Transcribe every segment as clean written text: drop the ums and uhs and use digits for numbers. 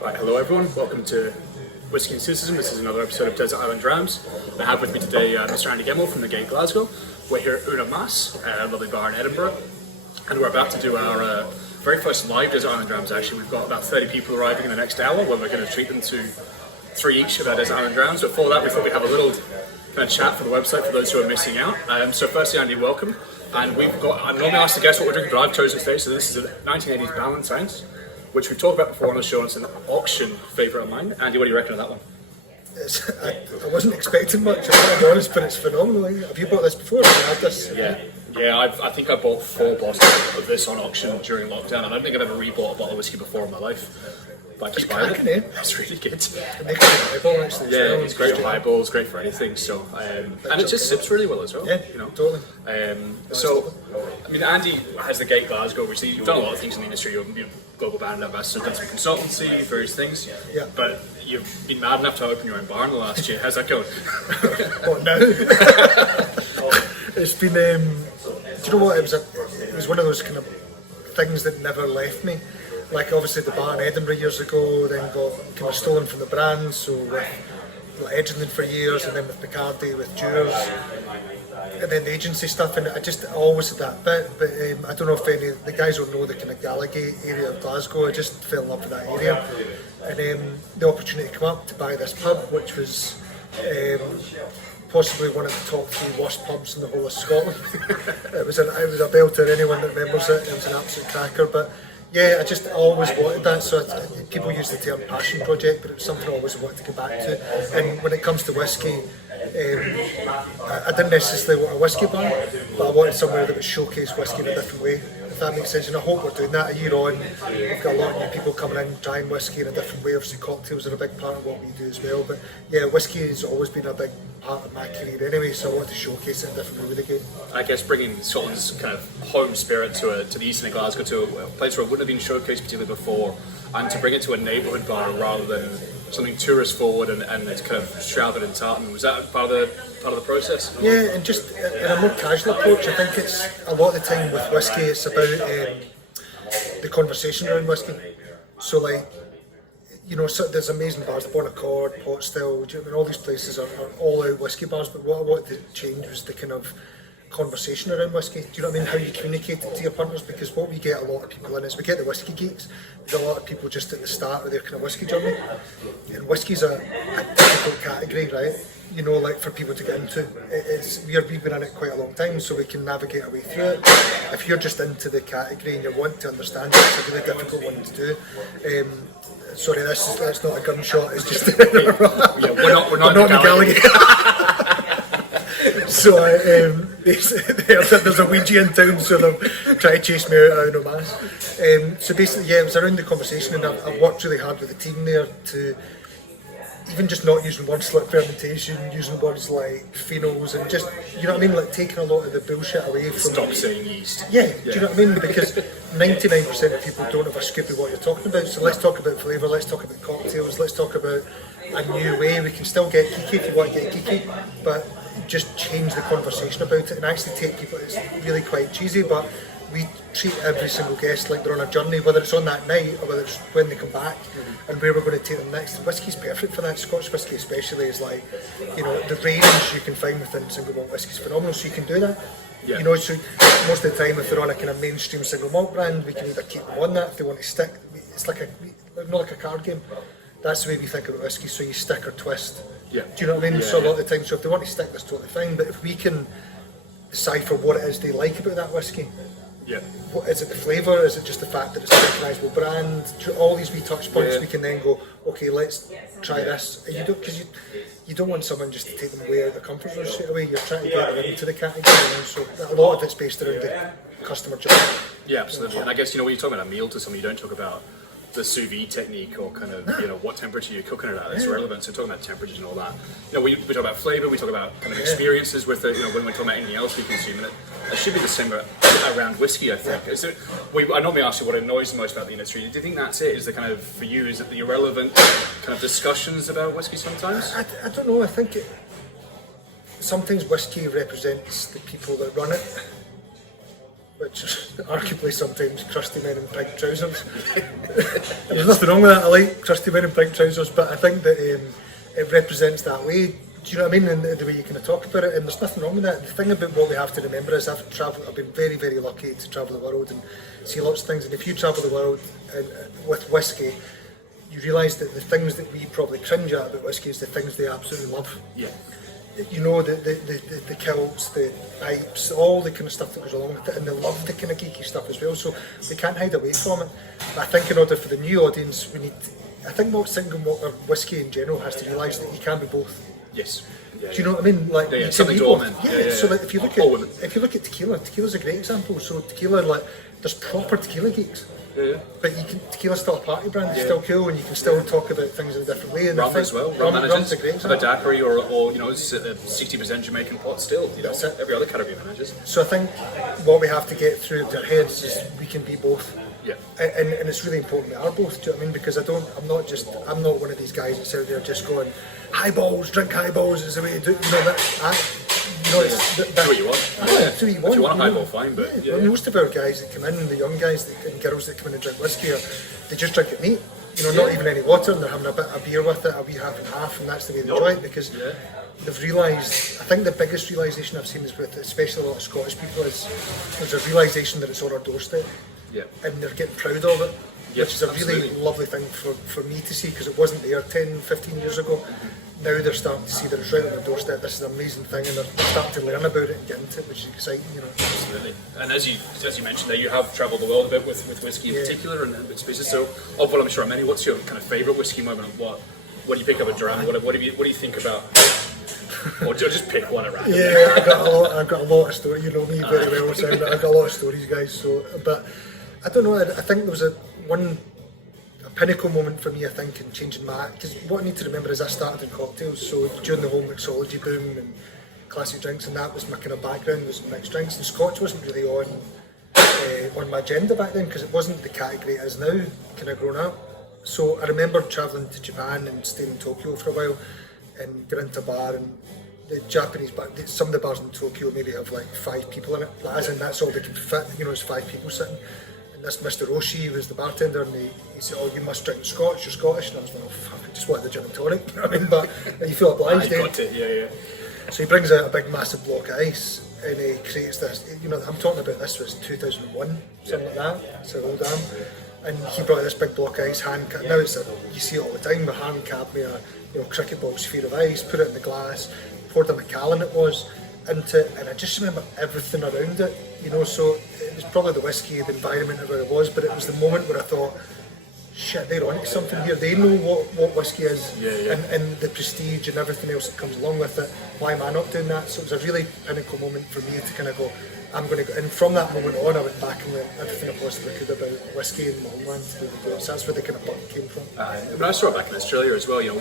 Right, hello everyone, welcome to Whiskey and Citizen. This is another episode of Desert Island Drams. I have with me today Mr. Andy Gemmell from the Gate Glasgow. We're here at Una Mas, a lovely bar in Edinburgh, and we're about to do our very first live Desert Island Drams actually. We've got about 30 people arriving in the next hour where we're going to treat them to 3 each of our Desert Island Drams. But before that, we thought we'd have a little kind of chat for the website for those who are missing out. So firstly, Andy, welcome. And we've got, I'm normally asked to guess what we're drinking, but I've chosen today. So this is a 1980s Ballantines, which we've talked about before on the show, and it's an auction favourite of mine. Andy, what do you reckon of that one? I wasn't expecting much, I'm be honest, but it's phenomenal. Have you bought this before? Have you had this? Yeah. I think I bought 4 bottles of this on auction during lockdown. I don't think I've ever rebought a bottle of whiskey before in my life. But I just buy it. It's really good. It makes it highball actually. Yeah, it's great for highballs, great for anything. So, and it just sips really well as well. Yeah, you know. totally. So, I mean, Andy has the Gate Glasgow, which you've done a lot of things in the industry. You're global brand ambassador, done some consultancy, various things. Yeah. But you've been mad enough to open your own bar in the last year. How's that going? What now? It's been. Do you know what? It was one of those kind of things that never left me. Like obviously the bar in Edinburgh years ago, then got kind of stolen from the brand. So with Edgerton for years, and then with Bacardi, with Dewar's, and then the agency stuff. And I just always had that bit. But I don't know if any of the guys will know the kind of Gallagher area of Glasgow. I just fell in love with that area, and the opportunity to come up to buy this pub, which was. Possibly one of the top 3 worst pubs in the whole of Scotland. it was a belter. Anyone that remembers it, it was an absolute cracker. But yeah, I just always wanted that. So people use the term passion project, but it was something I always wanted to get back to. And when it comes to whiskey, I didn't necessarily want a whiskey bar, but I wanted somewhere that would showcase whiskey in a different way. If that makes sense, and I hope we're doing that a year on. We've got a lot of new people coming in, trying whiskey in a different way. Obviously, cocktails are a big part of what we do as well. But yeah, whiskey has always been a big part of my career anyway, so I want to showcase it in a different way with the game. I guess bringing Scotland's kind of home spirit to the east of Glasgow, to a place where it wouldn't have been showcased particularly before, and to bring it to a neighbourhood bar rather than something tourist forward and it's kind of shrouded in tartan. Was that part of the process? Yeah, and just in a more casual approach. I think it's a lot of the time with whiskey, it's about the conversation around whiskey. So like, you know, so there's amazing bars, the Bon Accord, Pot Still, I mean, all these places are all out whiskey bars, but what I wanted to change was the kind of conversation around whiskey. Do you know what I mean? How you communicate it to your punters, because what we get a lot of people in is we get the whiskey geeks. There's a lot of people just at the start of their kind of whiskey journey, and whiskey's a difficult category, right? You know, like for people to get into. We've been in it quite a long time, so we can navigate our way through it. If you're just into the category and you want to understand it, it's a really difficult one to do. Sorry, that's not a gunshot. It's just we're not in the Gallagher. So there's a Ouija in town, so they'll try to chase me out of Mass. So basically, yeah, it was around the conversation, and I've worked really hard with the team there to even just not using words like fermentation, using words like phenols, and just, you know what I mean, like taking a lot of the bullshit away from. Stop saying yeast. Yeah, do you know what I mean? Because 99% of people don't have a scoop of what you're talking about. So let's talk about flavour, let's talk about cocktails, let's talk about a new way. We can still get geeky if you want to get geeky, but just change the conversation about it and actually take people. It's really quite cheesy, but we treat every single guest like they're on a journey, whether it's on that night or whether it's when they come back, and where we're going to take them next. Whiskey's perfect for that. Scotch whisky especially is like, you know, the range you can find within single malt whisky is phenomenal, so you can do that. Yeah. You know, so most of the time if they're on a kind of mainstream single malt brand, we can either keep them on that if they want to stick. It's like not like a card game. That's the way we think about whiskey, so you stick or twist. Yeah. Do you know what I mean? Yeah, so a lot of the time, so if they want to stick, that's totally fine, but if we can decipher what it is they like about that whiskey. Yeah. What, is it the flavour? Is it just the fact that it's a recognisable brand? All these wee touch points, we can then go, okay, let's try this. And because you don't want someone just to take them away out of their comfort zone straight away. You're trying to get them into the category, and so a lot of it's based around the customer journey. Yeah, absolutely. And I guess, you know, when you're talking about a meal to someone, you don't talk about the sous vide technique or kind of, you know, what temperature you're cooking it at. It's relevant. So talking about temperatures and all that. You know, we talk about flavour, we talk about kind of experiences with it, you know, when we're talking about anything else we consume. And it should be the same around whiskey, I think. Is it, I normally ask you what annoys the most about the industry. Do you think that's it? Is the kind of, for you, is it the irrelevant kind of discussions about whiskey sometimes? I don't know. I think sometimes whiskey represents the people that run it. which arguably sometimes crusty men in pink trousers. There's nothing wrong with that. I like crusty men in pink trousers, but I think that it represents that way. Do you know what I mean? And the way you kind of talk about it, and there's nothing wrong with that. The thing about what we have to remember is I've been very, very lucky to travel the world and see lots of things. And if you travel the world with whiskey, you realise that the things that we probably cringe at about whiskey is the things they absolutely love. Yeah. You know, the kilts, the pipes, all the kind of stuff that goes along with it, and they love the kind of geeky stuff as well, so they can't hide away from it. But I think in order for the new audience, I think what single malt or whiskey in general has to realise that you can be both. Yes. Yeah, do you know what I mean? Like, yeah, you something can to be all men. both. Yeah, So like, if you look at tequila's a great example. So tequila, like, there's proper tequila geeks. Yeah. But tequila's still a party brand, it's still cool, and you can still talk about things in a different way. And Rum as well. Rum's a great Have a example. daiquiri or 60% Jamaican pot still. That's it. Every other category manages. So I think what we have to get through to our heads is we can be both. Yeah. And it's really important we are both, do you know what I mean? Because I'm not one of these guys that's out there just going, highballs, drink highballs is the way to do it. You know, Do what you want. Do what you want. If you want a highball, fine, but Well, most of our guys that come in, the young guys and girls that come in and drink whiskey, they just drink it neat. You know, not even any water, and they're having a bit of beer with it, a wee half and half, and that's the way they enjoy it, because they've realised, I think the biggest realisation I've seen is with especially a lot of Scottish people is there's a realisation that it's on our doorstep, and they're getting proud of it, which is a really lovely thing for me to see, because it wasn't there 10, 15 years ago. Now they're starting to see that it's right on their doorstep, this is an amazing thing, and they're starting to learn about it and get into it, which is exciting, you know. Absolutely. And as you mentioned there, you have travelled the world a bit with whiskey in particular and bits and pieces. So, of what I'm sure many, what's your kind of favourite whiskey moment? When you pick up a dram, what do you think about? Or just pick one at random? Yeah, I've got a lot of stories. You know me very well, so I've got a lot of stories, guys. So, but I don't know. I think there was a pinnacle moment for me, I think, in changing because what I need to remember is I started in cocktails, so during the whole mixology boom and classic drinks, and that was my kind of background, was mixed drinks, and Scotch wasn't really on my agenda back then, because it wasn't the category it is now, kind of grown up. So I remember travelling to Japan and staying in Tokyo for a while, and going into a bar, and the Japanese bar, some of the bars in Tokyo maybe have like 5 people in it, as in that's all they can fit, you know, it's 5 people sitting. And this Mr. Oshii was the bartender, and he said, "Oh, you must drink Scotch, you're Scottish." And I was like, "Oh fuck, I just wanted the gin and tonic," you know what I mean? But you feel obliged, Yeah. So he brings out a big massive block of ice, and he creates this, you know, I'm talking about this was 2001, something like that, it's an old dam. And he brought this big block of ice, hand cut. Now you see it all the time, but hand capped me a cricket ball sphere of ice, put it in the glass, poured a Macallan it was, into it, and I just remember everything around it, you know, so it was probably the whiskey, the environment where it was, but it was the moment where I thought, shit, they're onto something here, they know what whiskey is, and the prestige and everything else that comes along with it, why am I not doing that? So it was a really pinnacle moment for me to kind of go, I'm going to go, and from that moment on I went back and learned everything I possibly could about whiskey and my homeland to be able to do it. So that's where the kind of button came from. When I saw it back in Australia as well, you know,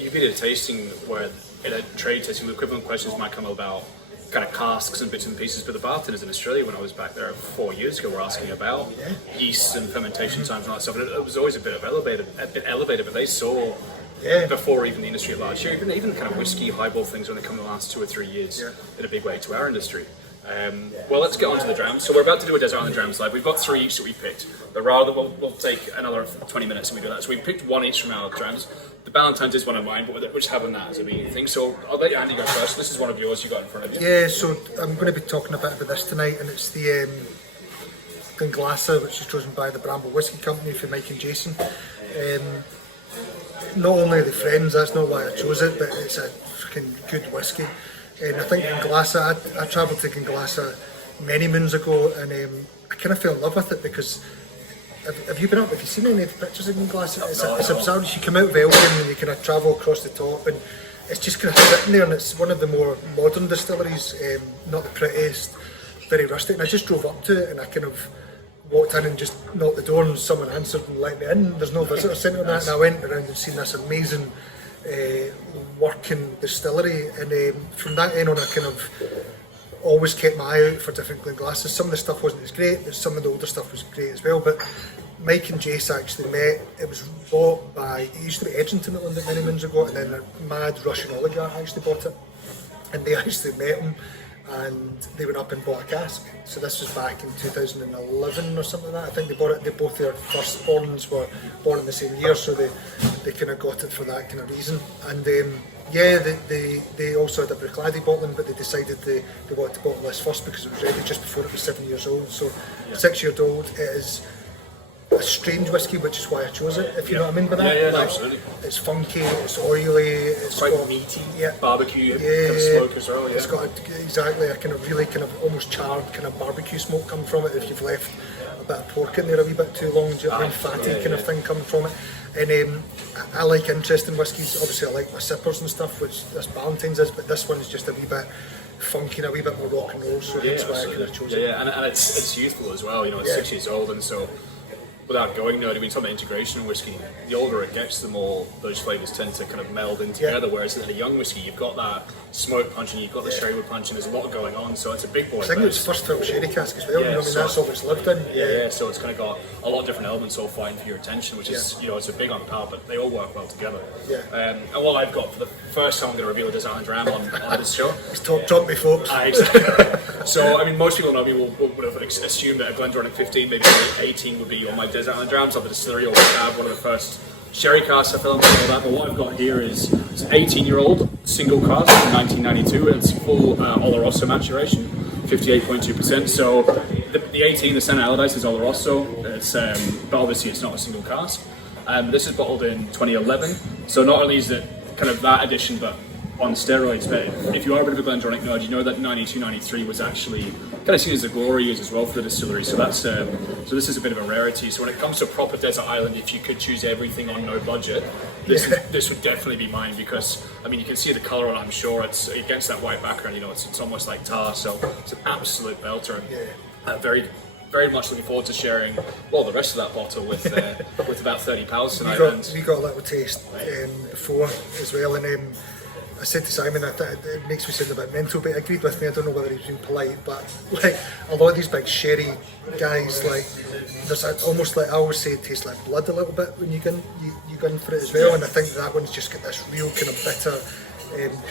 you've been at a tasting where, in a trade tasting, the equivalent questions might come about kind of casks and bits and pieces, but the bartenders in Australia when I was back there 4 years ago were asking about yeasts and fermentation times and all that stuff, and it was always a bit elevated, but they saw before even the industry at large, even kind of whiskey highball things when they come in the last 2 or 3 years in a big way to our industry. Well, let's get on to the drams. So we're about to do a Desert Island Drams live. We've got 3 each that we picked, but rather we'll take another 20 minutes and we do that. So we picked 1 each from our drams. The Valentine's is one of mine, but we're just having that as a main thing. So I'll let Andy go first. This is one of yours you got in front of you. Yeah, so I'm going to be talking a bit about this tonight, and it's the Glenglassaugh, which is chosen by the Bramble Whisky Company for Mike and Jason. Not only are they friends, that's not why I chose it, but it's a freaking good whisky. And I think Glenglassaugh, I travelled to Glenglassaugh many moons ago, and I kind of fell in love with it because have you been up? Have you seen any of the pictures of Glenglassaugh? It's absurd. You come out of Elgin and you kind of travel across the top, and it's just kind of sitting there, and it's one of the more modern distilleries, not the prettiest, very rustic. And I just drove up to it, and I kind of walked in and just knocked the door, and someone answered and let me in. There's no visitor centre on that, and I went around and seen this amazing working distillery, and from that end on I kind of always kept my eye out for different Glenglassaughs. Some of the stuff wasn't as great, but some of the older stuff was great as well. But Mike and Jace actually met, it was bought by, it used to be Edrington at London many moons ago, and then a mad Russian oligarch actually bought it, and they actually met him and they went up and bought a cask. So this was back in 2011 or something like that. I think they bought it. They both their firstborns were born in the same year, so they kind of got it for that kind of reason. And they also had a Bruichladdich bottling, but they decided they wanted to bottle this first because it was ready just before it was 7 years old. So 6 years old, it is a strange whiskey, which is why I chose it, if you know what I mean by that. Yeah, absolutely. It's funky, it's oily, it's quite got meaty, yeah, barbecue kind of smoke as well. Yeah. It's got exactly a kind of really kind of almost charred kind of barbecue smoke coming from it if you've left a bit of pork in there a wee bit too long, do you know what I mean? Fatty kind of thing coming from it. And I like interesting whiskies. Obviously I like my sippers and stuff, which this Ballantine's is, but this one is just a wee bit funky and a wee bit more rock and roll, so that's why I kind of chose it. Yeah, and it's youthful as well, you know, it's 6 years old, and so without going nerdy, I mean, talking about integration in whiskey, the older it gets, the more those flavours tend to kind of meld in together, whereas in a young whiskey, you've got that smoke punch and you've got the sherry punch and there's a lot going on, so it's a big boy. I think it's first fill sherry cask as well, you know, I mean, that's all it's lived in. Yeah, so it's kind of got a lot of different elements all fighting for your attention, which is, you know, it's a big on palate, but they all work well together. Yeah. And what I've got for the first time I'm going to reveal a Desert Island Dram on this show. It's talk me, folks. So, I mean, most people know me would have assumed that a GlenDronach 15, maybe 18 would be on my Desert Island Drams. Of the distillery always have one of the first sherry casks I filmed and all that. But what I've got here is it's an 18-year-old single cask from 1992. It's full Oloroso maturation, 58.2%. So the 18, the Santa Allardyce is Oloroso. It's but obviously it's not a single cask. This is bottled in 2011. So not only is it kind of that edition, but on steroids. But if you are a bit of a GlenDronach nerd, you know that 92-93 was actually kind of seen as the glory years as well for the distillery. So that's so this is a bit of a rarity. So when it comes to proper desert island, if you could choose everything on no budget, this would definitely be mine, because I mean you can see the colour on it. I'm sure it's against that white background. You know, it's almost like tar. So it's an absolute belter. And very much looking forward to sharing the rest of that bottle with about 30 pals tonight. We got a little taste before as well, and I said to Simon, it makes me sound a bit mental, but he agreed with me. I don't know whether he's been polite, but like a lot of these big sherry guys, like there's almost like I always say it tastes like blood a little bit when you go in for it as well. And I think that one's just got this real kind of bitter,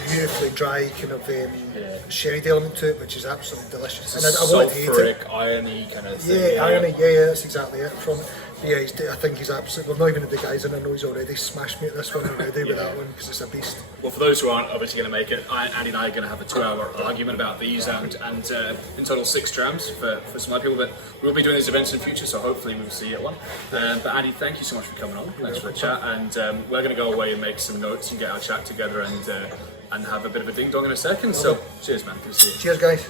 beautifully dry kind of sherry element to it, which is absolutely delicious. And I won't hate it. Irony kind of thing. Yeah, irony. Yeah, that's exactly it. From yeah, I think he's absolutely. Well, not even the guys in. I know he's already smashed me at this one already with that one because it's a beast. Well, for those who aren't obviously going to make it, Andy and I are going to have a 2-hour argument about these and in total 6 drams for some other people. But we'll be doing these events in the future, so hopefully we'll see you at one. But Andy, thank you so much for coming on. Thanks for the chat, and we're going to go away and make some notes and get our chat together and have a bit of a ding dong in a second. So cheers, man. Good to see you. Cheers, guys.